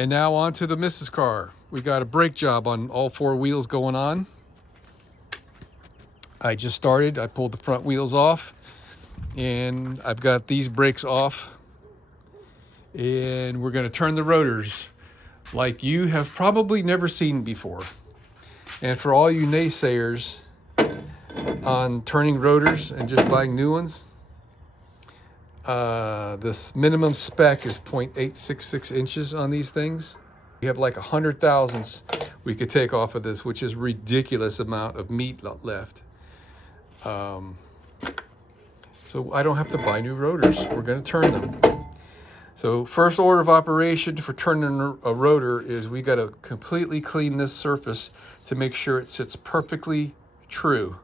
And now on to the Mrs. car. We got a brake job on all four wheels going on. I just started. I pulled the front wheels off, and I've got these brakes off. And we're going to turn the rotors like you have probably never seen before. And for all you naysayers on turning rotors and just buying new ones, this minimum spec is 0.866 inches on these things. We have like 100 thousandths we could take off of this, which is ridiculous amount of meat left. So I don't have to buy new rotors. We're going to turn them. So first order of operation for turning a rotor is we got to completely clean this surface to make sure it sits perfectly true.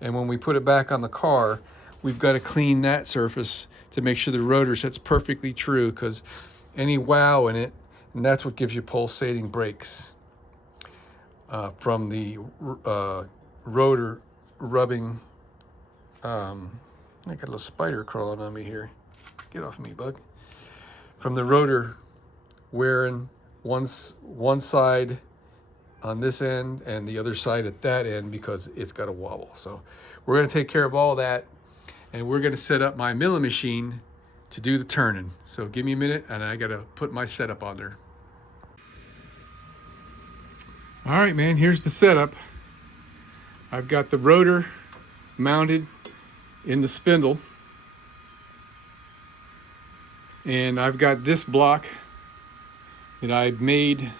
And when we put it back on the car, we've got to clean that surface to make sure the rotor sits perfectly true, because any wow in it, and that's what gives you pulsating brakes from the rotor rubbing. I got a little spider crawling on me here. Get off me, bug. From the rotor wearing one side on this end and the other side at that end, because it's got a wobble. So we're going to take care of all that, and we're going to set up my milling machine to do the turning. So give me a minute, and I got to put my setup on there. All right, man, here's the setup. I've got the rotor mounted in the spindle, and I've got this block that I made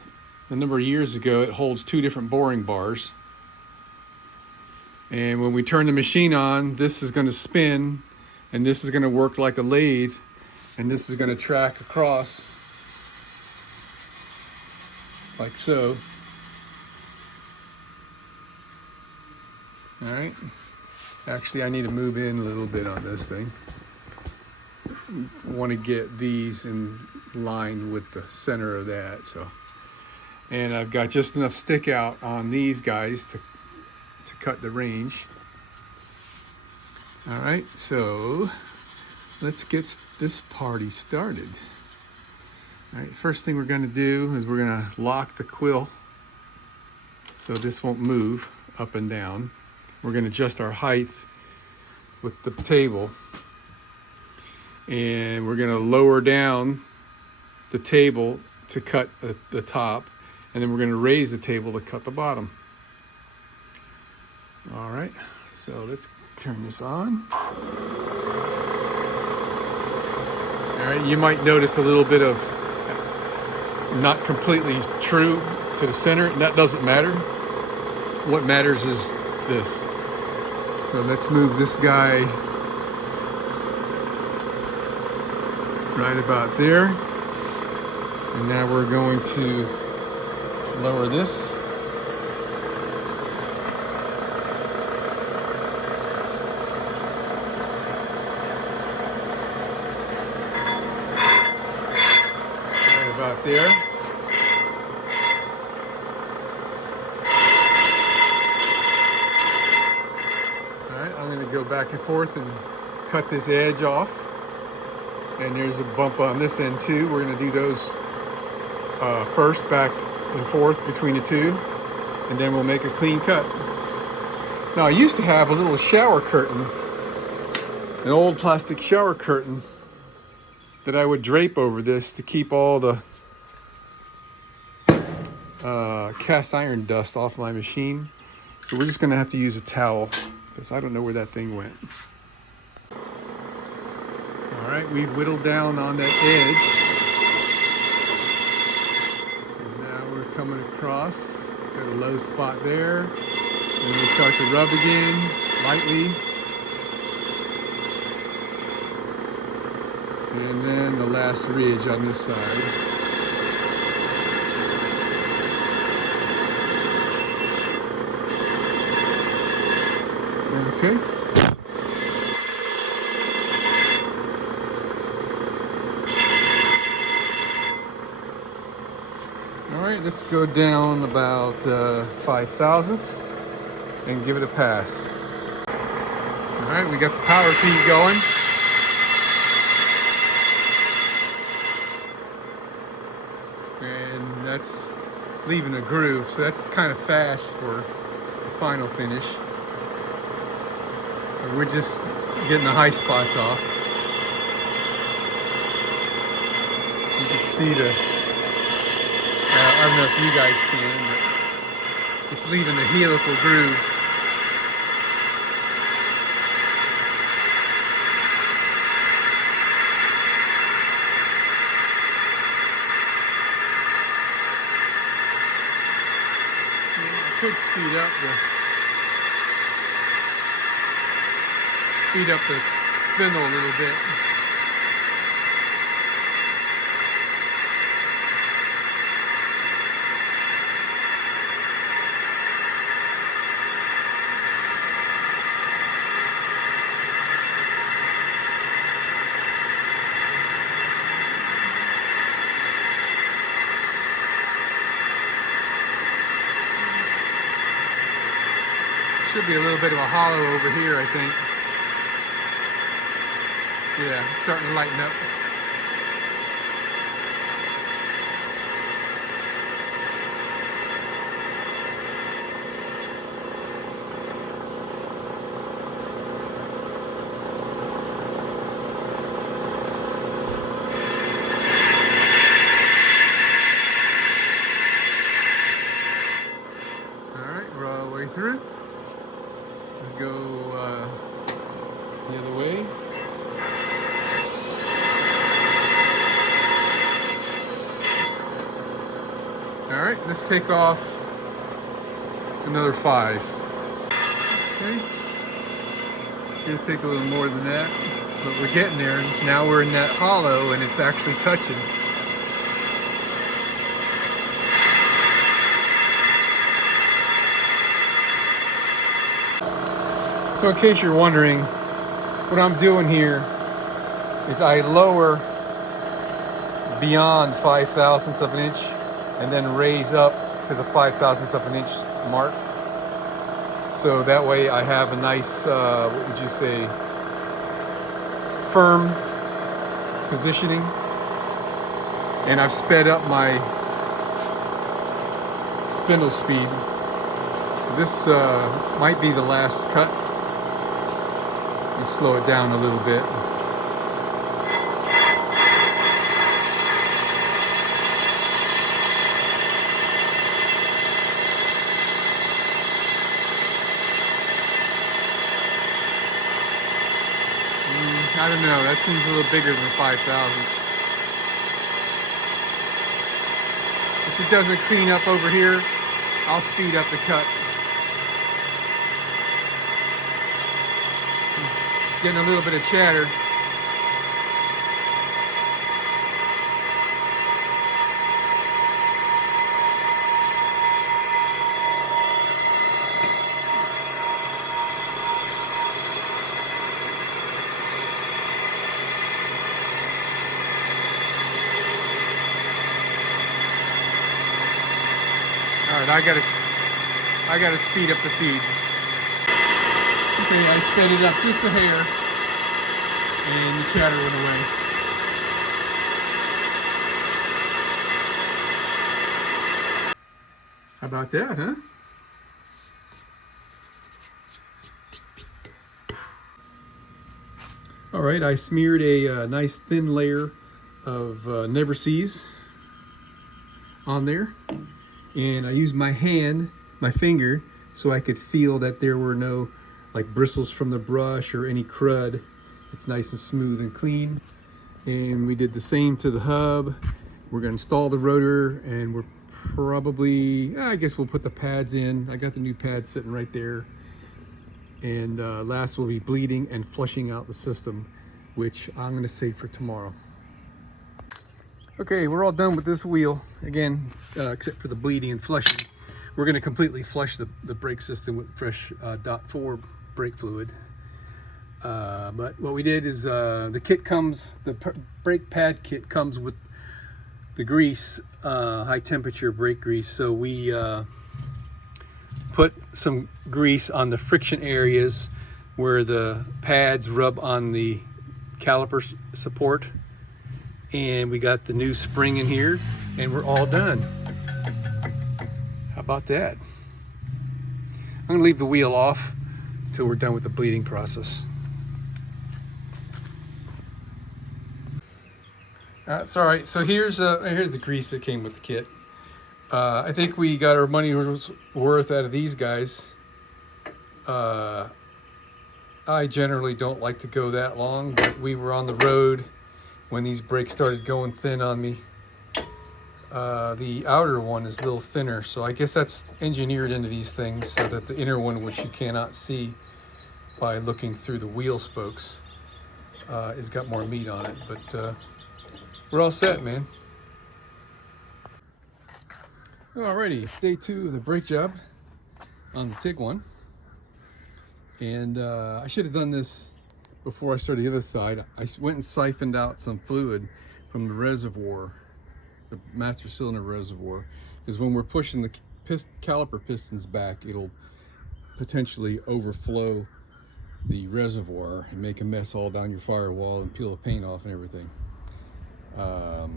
a number of years ago. It holds two different boring bars, and when we turn the machine on, this is going to spin, and this is going to work like a lathe, and this is going to track across like so. All right, actually I need to move in a little bit on this thing. Want to get these in line with the center of that. So, and I've got just enough stick out on these guys to cut the range. All right, so let's get this party started. All right, first thing we're going to do is we're going to lock the quill so this won't move up and down. We're going to adjust our height with the table, and we're going to lower down the table to cut the top, and then we're going to raise the table to cut the bottom. All right, so let's turn this on. All right, you might notice a little bit of not completely true to the center, and that doesn't matter. What matters is this. So let's move this guy right about there. And now we're going to lower this. Right about there. I'm going to go back and forth and cut this edge off, and there's a bump on this end too. We're going to do those first, back and forth between the two, and then we'll make a clean cut. Now I used to have a little shower curtain, an old plastic shower curtain that I would drape over this to keep all the cast iron dust off my machine. So we're just going to have to use a towel, because I don't know where that thing went. All right, we've whittled down on that edge. And now we're coming across. Got a low spot there. And we start to rub again, lightly. And then the last ridge on this side. Okay. All right, let's go down about 5 thousandths and give it a pass. All right, we got the power key going. and that's leaving a groove, so that's kind of fast for the final finish. We're just getting the high spots off. You can see the, I don't know if you guys can, but it's leaving the helical groove. Could speed up the spindle a little bit. Should be a little bit of a hollow over here, I think. Yeah, it's starting to lighten up. All right, we're all the way through. Go the other way. All right, let's take off another 5. Okay, it's gonna take a little more than that, but we're getting there. Now we're in that hollow and it's actually touching. So in case you're wondering, what I'm doing here is I lower beyond 5/1000ths of an inch and then raise up to the 5/1000ths of an inch mark. So that way I have a nice, what would you say, firm positioning. And I've sped up my spindle speed. So this might be the last cut. Slow it down a little bit. I don't know, that seems a little bigger than 5/1000ths. If it doesn't clean up over here, I'll speed up the cut. Getting a little bit of chatter. All right, I gotta speed up the feed. Okay, I sped it up just a hair, and the chatter went away. How about that, huh? All right, I smeared a nice thin layer of Never Seas on there, and I used my hand, my finger, so I could feel that there were no like bristles from the brush or any crud. It's nice and smooth and clean. And we did the same to the hub. We're gonna install the rotor, and we're probably, I guess we'll put the pads in. I got the new pads sitting right there. And last we'll be bleeding and flushing out the system, which I'm gonna save for tomorrow. Okay, we're all done with this wheel. Again, except for the bleeding and flushing. We're gonna completely flush the brake system with fresh .4 brake fluid. But what we did is the kit comes, the brake pad kit comes with the grease, high temperature brake grease. So we put some grease on the friction areas where the pads rub on the caliper support. And we got the new spring in here. and we're all done. How about that? I'm gonna leave the wheel off until we're done with the bleeding process. It's all right. So here's the grease that came with the kit. I think we got our money worth out of these guys. I generally don't like to go that long, but we were on the road when these brakes started going thin on me. The outer one is a little thinner, so I guess that's engineered into these things so that the inner one, which you cannot see by looking through the wheel spokes, has got more meat on it. But we're all set, man. Alrighty, it's day 2 of the brake job on the Tiguan. And I should have done this before I started the other side. I went and siphoned out some fluid from the reservoir, the master cylinder reservoir, because when we're pushing the caliper pistons back, it'll potentially overflow the reservoir and make a mess all down your firewall and peel the paint off and everything. The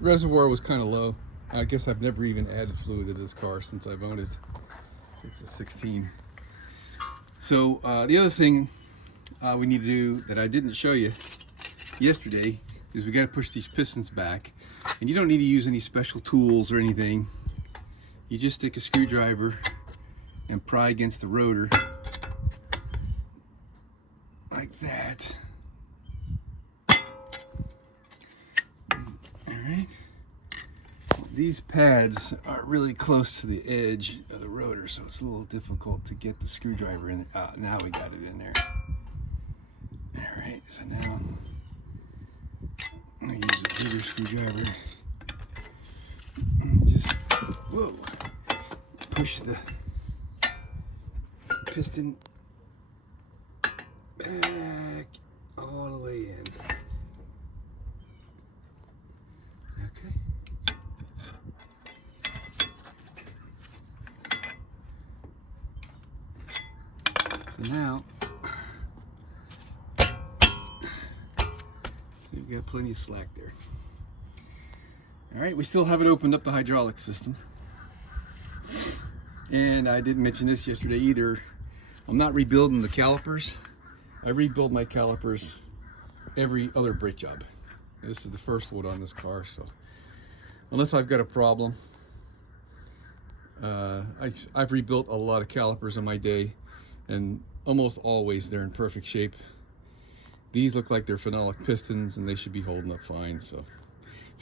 reservoir was kind of low. I guess I've never even added fluid to this car since I've owned it. It's a 16. So the other thing we need to do that I didn't show you yesterday is we got to push these pistons back. And you don't need to use any special tools or anything. You just stick a screwdriver and pry against the rotor like that. Alright. These pads are really close to the edge of the rotor, so it's a little difficult to get the screwdriver in. Now we got it in there. Alright, so now I'm going to use a bigger screwdriver and just, whoa, push the piston back all the way in. Okay. So now, you've got plenty of slack there. All right, we still haven't opened up the hydraulic system. And I didn't mention this yesterday either. I'm not rebuilding the calipers. I rebuild my calipers every other brake job. This is the first one on this car, so unless I've got a problem, I've rebuilt a lot of calipers in my day, and almost always they're in perfect shape. These look like they're phenolic pistons, and they should be holding up fine. So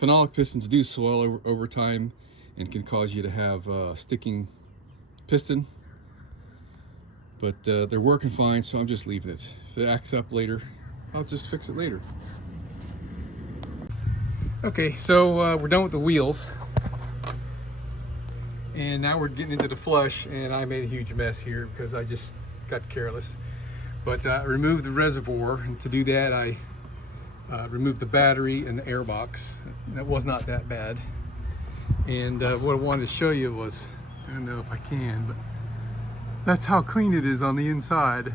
phenolic pistons do swell over time and can cause you to have sticking piston, but they're working fine, so I'm just leaving it. If it acts up later, I'll just fix it later. Okay, so we're done with the wheels, and now we're getting into the flush, and I made a huge mess here because I just got careless. But I removed the reservoir, and to do that I removed the battery and the air box. That was not that bad. And what I wanted to show you was, I don't know if I can, but that's how clean it is on the inside.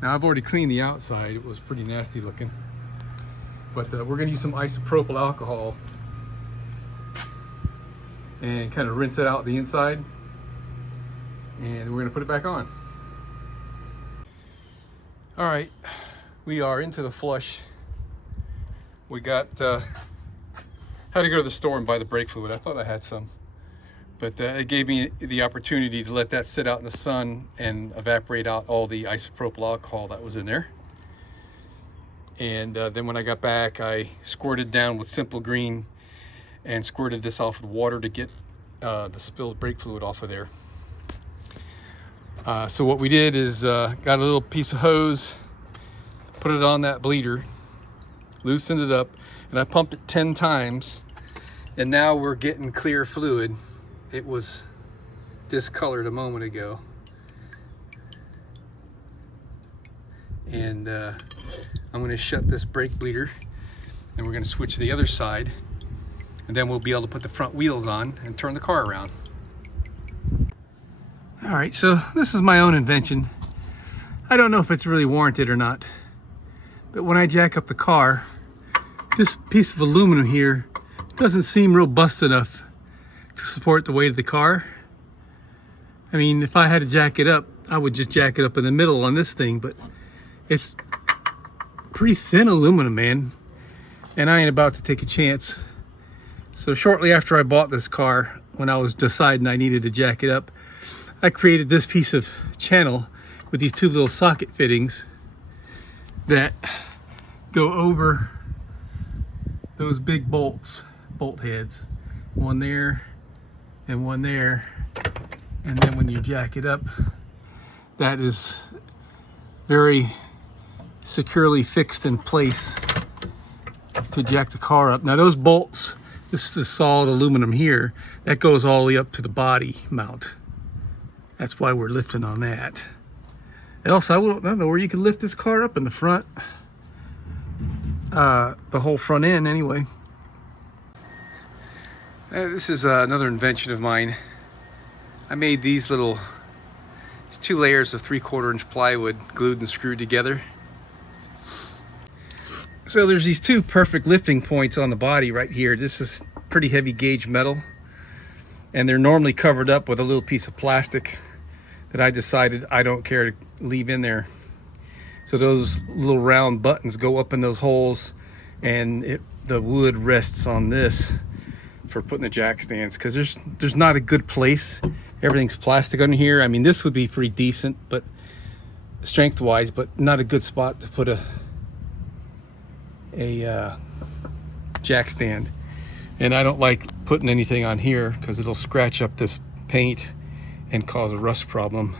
Now I've already cleaned the outside. It was pretty nasty looking. But we're gonna use some isopropyl alcohol and kind of rinse it out the inside. And we're gonna put it back on. All right, we are into the flush. We got, had to go to the store and buy the brake fluid. I thought I had some, but it gave me the opportunity to let that sit out in the sun and evaporate out all the isopropyl alcohol that was in there. And then when I got back, I squirted down with Simple Green and squirted this off with water to get the spilled brake fluid off of there. So what we did is got a little piece of hose, put it on that bleeder, loosened it up, and I pumped it 10 times, and now we're getting clear fluid. It was discolored a moment ago. And I'm going to shut this brake bleeder, and we're going to switch to the other side, and then we'll be able to put the front wheels on and turn the car around. All right, so this is my own invention. I don't know if it's really warranted or not, but when I jack up the car, this piece of aluminum here doesn't seem robust enough to support the weight of the car. I mean, if I had to jack it up, I would just jack it up in the middle on this thing, but it's pretty thin aluminum, man, and I ain't about to take a chance. So shortly after I bought this car, when I was deciding I needed to jack it up, I created this piece of channel with these two little socket fittings that go over those big bolt heads. One there and one there. And then when you jack it up, that is very securely fixed in place to jack the car up. Now those bolts, this is solid aluminum here, that goes all the way up to the body mount. That's why we're lifting on that. Else I don't know where you can lift this car up in the front. The whole front end anyway. This is another invention of mine. I made these two layers of 3/4 inch plywood glued and screwed together. So there's these two perfect lifting points on the body right here. This is pretty heavy gauge metal, and they're normally covered up with a little piece of plastic that I decided I don't care to leave in there. So those little round buttons go up in those holes, and the wood rests on this for putting the jack stands, because there's not a good place. Everything's plastic under here. I mean, this would be pretty decent, but strength wise, but not a good spot to put a jack stand. And I don't like putting anything on here because it'll scratch up this paint and cause a rust problem.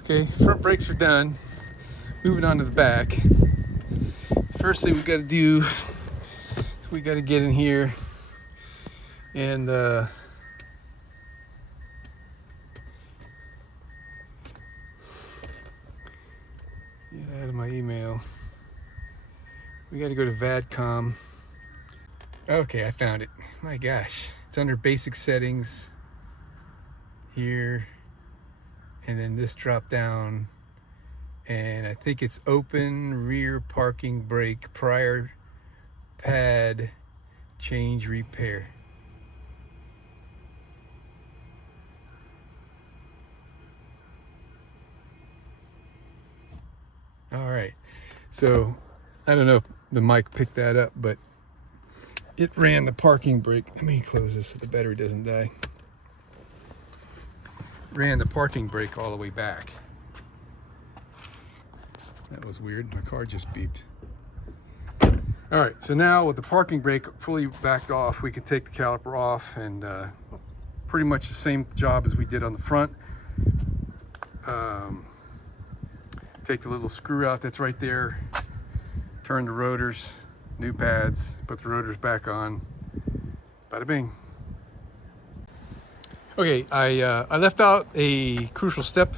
Okay, front brakes are done. Moving on to the back. First thing we got to do, we got to get in here and get out of my email. We got to go to VADCOM. Okay, I found it. My gosh, it's under basic settings here, and then this drop down, and I think it's open rear parking brake prior pad change repair. All right, so I don't know if the mic picked that up, but it ran the parking brake. Let me close this so the battery doesn't die. Ran the parking brake all the way back. That was weird. My car just beeped. All right, so now with the parking brake fully backed off, we can take the caliper off, and pretty much the same job as we did on the front. Take the little screw out that's right there, turn the rotors, new pads, put the rotors back on, bada bing. Okay, I left out a crucial step,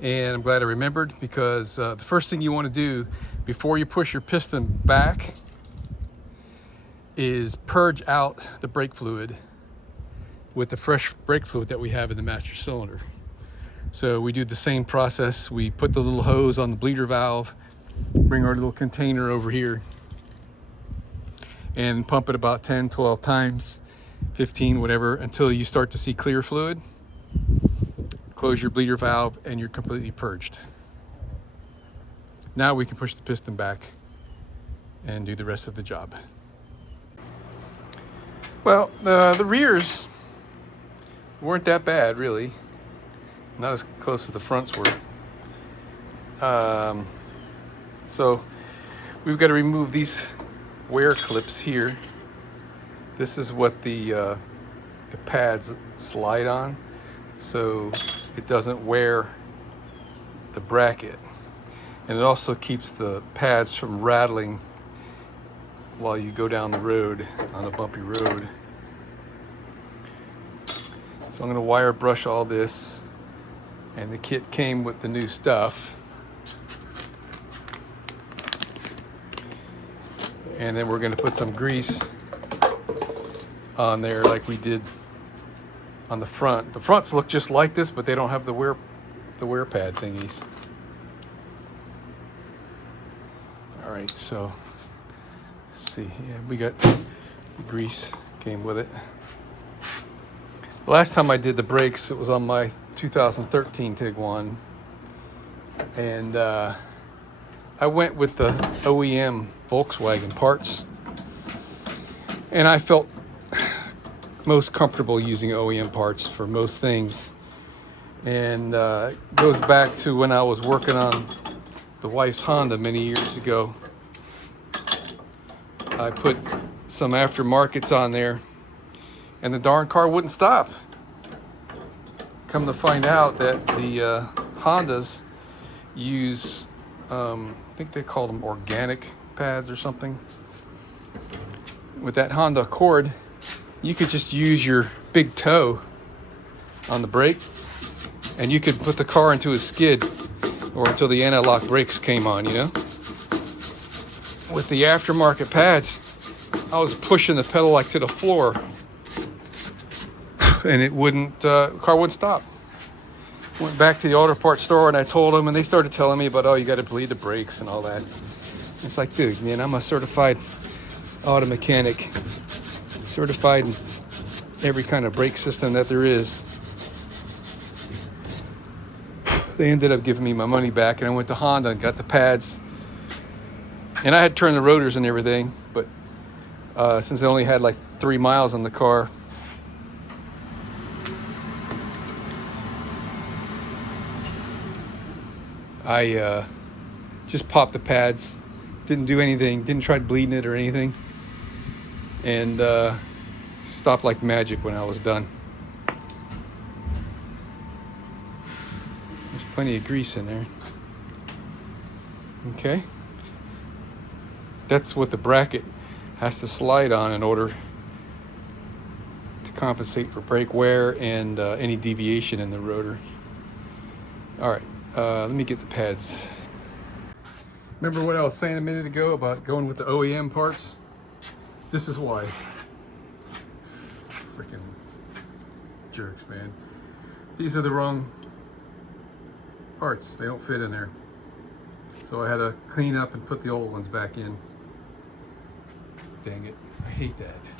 and I'm glad I remembered, because the first thing you want to do before you push your piston back is purge out the brake fluid with the fresh brake fluid that we have in the master cylinder. So we do the same process. We put the little hose on the bleeder valve, bring our little container over here, and pump it about 10, 12 times, 15, whatever, until you start to see clear fluid. Close your bleeder valve and you're completely purged. Now we can push the piston back and do the rest of the job. Well, the rears weren't that bad, really. Not as close as the fronts were. So we've got to remove these wear clips here. This is what the pads slide on, so it doesn't wear the bracket. And it also keeps the pads from rattling while you go down the road, on a bumpy road. So I'm going to wire brush all this, and the kit came with the new stuff. And then we're going to put some grease on there like we did on the front. The fronts look just like this, but they don't have the wear pad thingies. All right, so let's see. Yeah, we got the grease came with it. Last time I did the brakes, it was on my 2013 Tiguan, and I went with the OEM Volkswagen parts, and I felt most comfortable using OEM parts for most things. And it goes back to when I was working on the wife's Honda many years ago. I put some aftermarkets on there, and the darn car wouldn't stop. Come to find out that the Hondas use, I think they call them organic pads or something. With that Honda Accord, you could just use your big toe on the brake, and you could put the car into a skid or until the anti-lock brakes came on, you know? With the aftermarket pads, I was pushing the pedal like to the floor, and it wouldn't, car wouldn't stop. Went back to the auto parts store and I told them, and they started telling me about, oh, you got to bleed the brakes and all that. It's like, dude, man, I'm a certified auto mechanic, certified in every kind of brake system that there is. They ended up giving me my money back, and I went to Honda and got the pads. And I had turned the rotors and everything, but since I only had like 3 miles on the car, I just popped the pads, didn't do anything, didn't try bleeding it or anything, and stopped like magic when I was done. There's plenty of grease in there. Okay. That's what the bracket has to slide on in order to compensate for brake wear and any deviation in the rotor. All right, let me get the pads. Remember what I was saying a minute ago about going with the OEM parts? This is why. Freaking jerks, man. These are the wrong parts. They don't fit in there. So I had to clean up and put the old ones back in. Dang it, I hate that.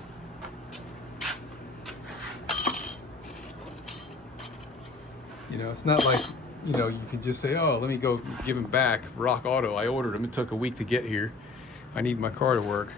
You know, it's not like, you know, you can just say, oh, let me go give them back, Rock Auto. I ordered them, it took a week to get here. I need my car to work.